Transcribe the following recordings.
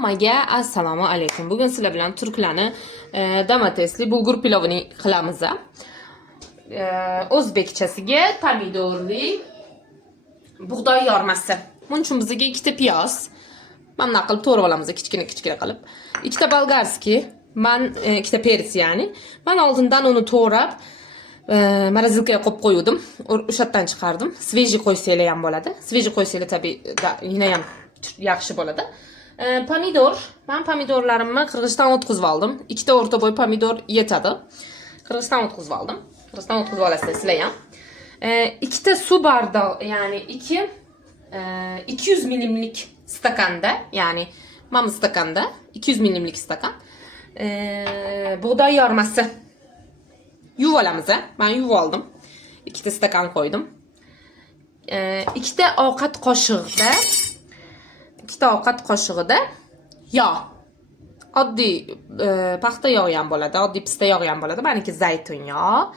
Hammaga assalomu alaykum. Bugun sizlar bilan turklarni domatesli bulgur pilovini qilamiz. O'zbekchasiga pomidorli bug'doy yormasi. Buning uchun bizga ikkita piyoz, mana qilib to'g'rab olamiz, kichkina qilib. Ikkita bolgarskiy, ikkita perits ya'ni. Men oldindan uni to'g'rab morozilkaga qo'yib qo'ydim. O'sha yerdan chiqardim. Sveji qo'ysanglar ham bo'ladi. Sveji qo'ysanglar tabiiy yana ham yaxshi bo'ladi. Pomidor. Men pomidorlarimni qirg'ichdan o'tkazib oldim. Ikkita o'rta bo'y pomidor yetadi. Qirg'ichdan o'tkazib oldim. Qirg'ichdan o'tkazib olasizlar sizlar ham. Ikkita suv bardoq, ya'ni 200 milimlik stakanda, ya'ni mana bu stakanda 200 milimlik stakan bug'doy yormasi yuvib olamiz. Men yuvib oldim. Ikkita stakan qo'ydim. Ikkita ovqat qoshig'ida yog'. Oddiy paxta yog'i ham bo'ladi, oddiy pista yog'i ham bo'ladi. Meniki zaytun yog'.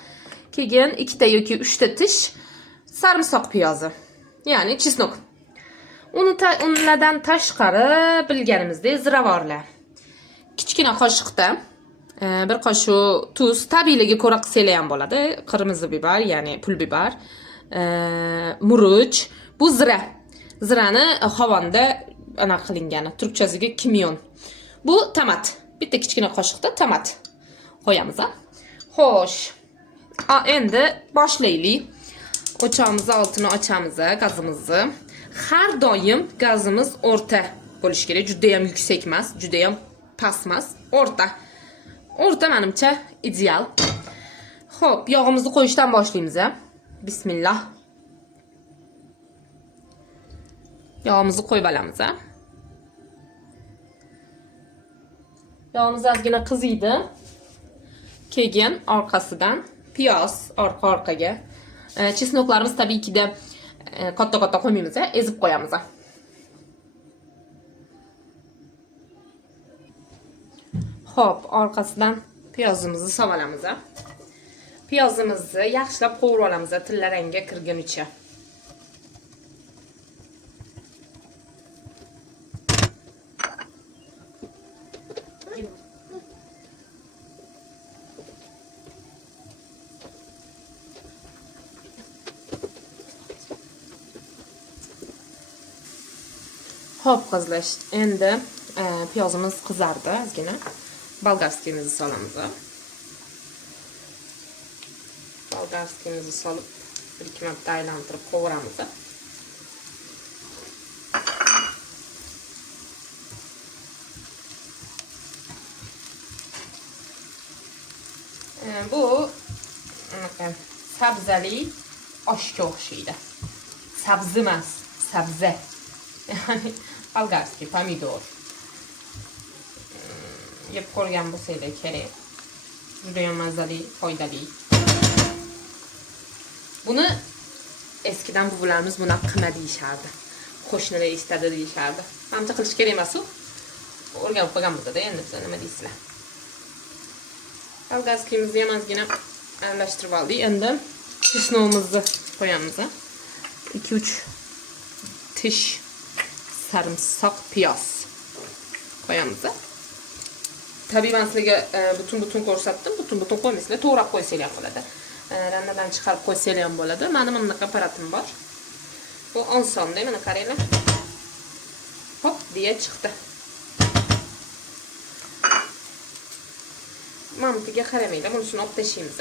Keyin ikkita yoki 3 ta tish sarimsoq piyozi, ya'ni chesnok. Unlardan tashqari bilganimizdek ziravorlar. Kichkina qoshiqda bir qoshiq tuz, tabiiyligi ko'ra qilsanglar ham bo'ladi. Qirmizi biber, ya'ni pul biber, murch, bu zira. Zirani xovonda ana qilingani, turkchasiga kimyon. Bu tomat. Bitta kichkina qoshiqda tomat qo'yamiz. Xo'sh. Endi boshlaylik. O'chog'imizni altini ochamiz, gazimizni. Har doim gazimiz o'rta bo'lishi kerak. Juda ham yuksak emas, juda ham past emas, o'rta. O'rta menimcha ideal. Xo'p, yog'imizni qo'yishdan boshlaymiz. Bismillah. Yog'imizni qo'yib olamiz. Yog'imiz ozgina qiziydi. Keyin orqasidan piyoz orqaga. Chesnoklarimiz tabiiykida katta qo'ymaymiz, ezib qo'yamiz. Xo'p, orqasidan piyozimizni sovalamiz. Piyozimizni yaxshilab qovurib olamiz, tilla rangga kirgunicha. Xo'p qizlar, endi piyozimiz qizardi, ozgina bolgarskiyimizni solamiz. Bolgarskiyimizni solib, bir-ikki marta aylantirib qovuramiz. Bu sabzali oshga o'xshaydi. Sabzi emas, sabza. Ya'ni bolgarskiy pomidor. Yeb ko'rgan bo'lsanglar kerak. Juda ham mazali, foydali. Buni eskidan buvilarimiz buni qima deyishardi. Qo'shnilar eshitadi deyishardi. Menimcha qilish kerak emas-ku. O'rganib qolgan bo'lsa-da, endi siz nima deysizlar? Bolgarskiyimizni ham ozgina aralashtirib oldik. Endi chesnog'imizni qo'yamiz. 2-3 tish sarimsoq piyoz qo'yamiz. Tabiiy men sizlarga butun ko'rsatdim. Butun qo'ymaysizlar, to'g'rab qo'ysanglar ham bo'ladi. Rannadan chiqarib qo'ysanglar ham bo'ladi. Mening bunaqa apparatim bor. Bu osonda, mana qaranglar. Hop, deya chiqdi. Mamtiga qaramanglar, bunisini olib tashlaymiz.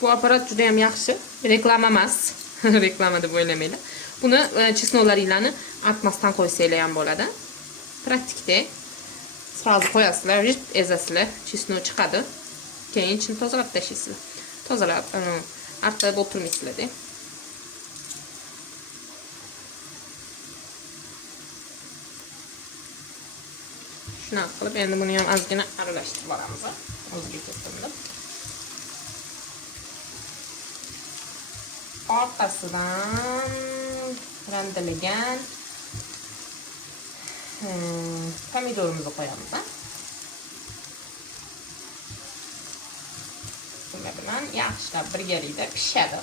Bu apparat juda ham yaxshi. Reklama emas. Reklama deb o'ylamanglar. Buni chesnoklaringlarni artmasdan qo'ysanglar ham bo'ladi. Praktikda sразу qo'yasizlar, ezasizlar, chesnok chiqadi. Keyin ichini tozalab tashlaysizlar. Tozalab, artib o'tirmaysizlar-da. Shuna qilib, endi buni ham ozgina aralashtirib olamiz. O'ziga ketdim. Orqasidan rendalagan pomidorimizni qo'yamiz. Bunlar bilan yaxshilab birgalikda pishadi.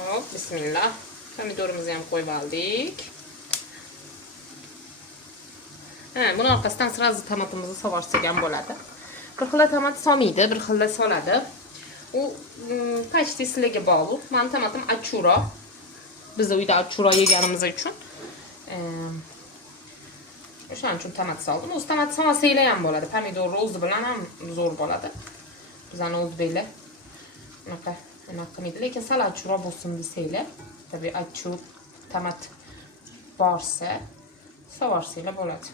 Hop, bismillah. Pomidorimizni ham qo'yib oldik. Buni orqasidan sразу tomatimizni sovarsak ham bo'ladi. Bir xil tomat solmaydi, bir xil soladi. U почти sizlarga bog'liq. Men tomatim achuro. Biz uyda achuro yeganimiz uchun o'shaning uchun tomat soldim. O'z tomat solmasanglar ham bo'ladi. Pomidor o'zi bilan ham zo'r bo'ladi. Bizning o'zbeklar unaqa qilmaydi, lekin sal achuro bo'lsin desanglar, tabiiy achur tomat borsa sovarsanglar bo'ladi.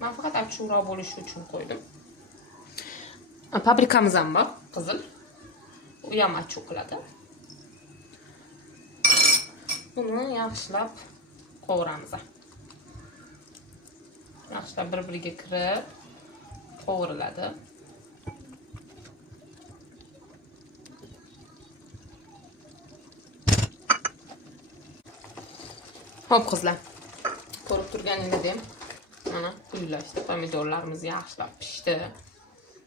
Men faqat achuro bo'lishi uchun qo'ydim. Paprikamiz ham bor, qizil. U ham achur qiladi. Buni yaxshilab qovuramiz. Yaxshilab bir-biriga kirib qovuriladi. Hop qizlar. Ko'rib turganingizdek, mana gullashdi. Pomidorlarimiz yaxshilab pishdi.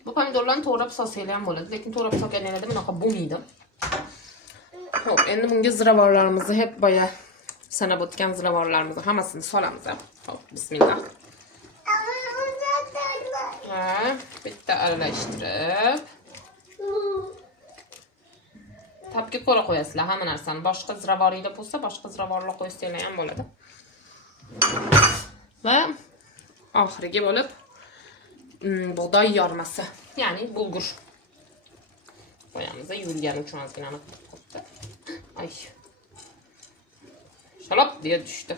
Bu pomidorlarni to'g'rab solsanglar ham bo'ladi, lekin to'g'rab solganingizda bunaqa bo'lmaydi. Hop, endi bunga ziravorlarimizni hep boya sanab o'tgan ziravorlarimizni hammasini solamiz. Hop, bismillah. Bitta aralashtirib. Tapga ko'ra qo'yasizlar hamma narsani. Boshqa ziravorlar bo'lsa, boshqa ziravorlar qo'ysanglar ham bo'ladi. Va oxiriga bo'lib bug'doy yormasi, ya'ni bulgur qo'yamiz. Yuvilgani uchun ozgina qotdi. Ay. Shalop deya tushdi.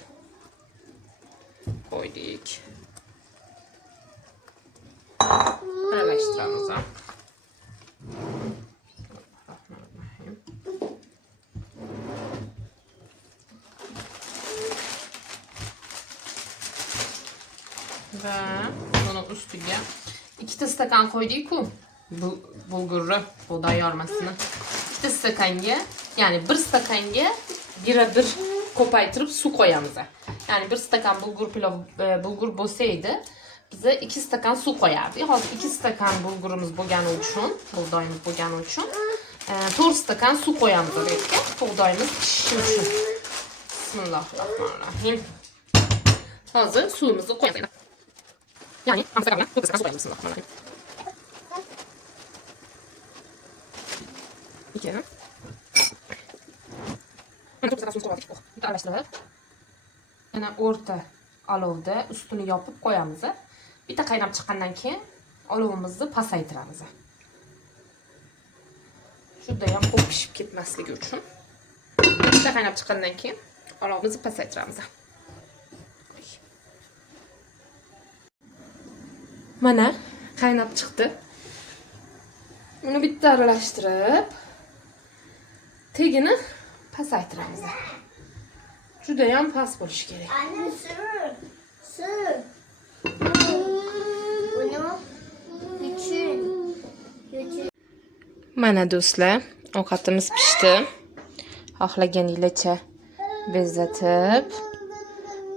Qo'ydik. Aralashtiramiz. Va buni ustiga 2 stakan qo'ydik-ku. Bulgurni, bug'doy yormasini 2 stakanga, ya'ni 1 stakanga 1:1 ko'paytirib suv qo'yamiz. Ya'ni 1 stakan bulgur bo'lsa edi, biz 2 stakan suv qo'yardik. Hozir 2 stakan bulgurimiz bo'lgani uchun, bug'doyimiz bo'lgani uchun 4 stakan suv qo'yamiz orqaga, bug'doyimiz pishishi uchun. Bismillahirrohmanirrohim. Hozir suvimizni qo'yamiz. Ya'ni 5 stakan bilan 4 stakan suv qo'yamiz. Bismillahirrohmanirrohim. İki. Çok güzel suyu koyduk. Bitti aralashtirib. Yana o'rta olovda ustini yopib qo'yamiz. Bitta qaynab chiqqandan keyin olovimizni pasaytiramiz. Shunda ham ko'p pishib ketmasligi uchun. Bitta qaynab chiqqandan keyin olovimizni pasaytiramiz. Mana qaynab chiqdi. Uni bitta aralashtirib tegini pasaytiramiz. Juda ham past bo'lishi kerak. Anne sır. Bunu bütün. Mana do'stlar, ovqatimiz pishdi. Xohlaganingizcha bezatib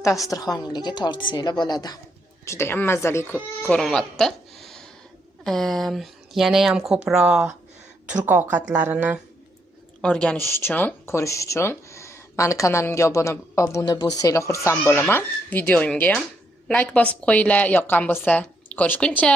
dasturxoningizga tortsanglar bo'ladi. Juda ham mazali ko'rinyapti. Yana ham ko'proq turk ovqatlarini o'rganish uchun, ko'rish uchun meni kanalimga obuna bo'lsanglar xursand bo'laman. Videoimga ham like bosib qo'yinglar, yoqqan bo'lsa. Ko'rishguncha.